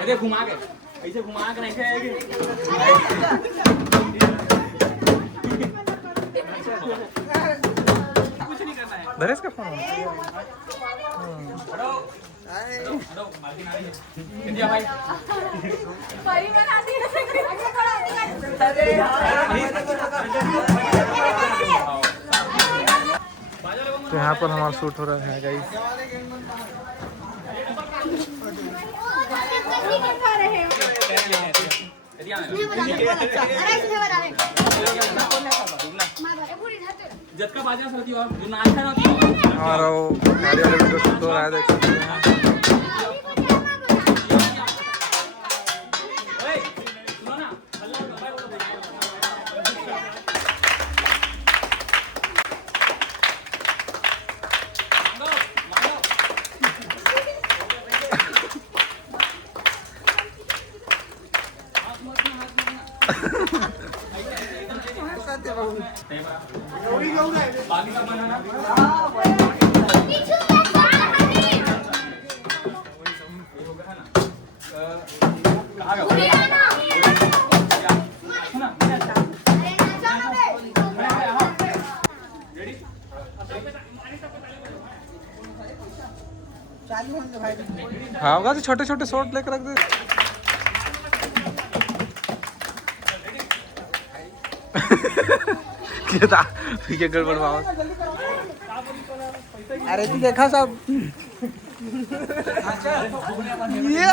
ऐसे घुमा के नहीं खाएगी कुछ नहीं करना है। धरेस का फोन इंडिया भाई तो यहाँ पर हमारा शूट हो रहा है गाइस। जब बाजा होती है जो नाचता रहती है हमारा वो गाड़ी वाले वीडियो शूट हो रहा है, देख सकते हैं। सुनो ना हाँ होगा तो छोटे छोटे शॉट लेकर रख दे। क्या गड़बड़ बाबा। अरे तू देखा सब ये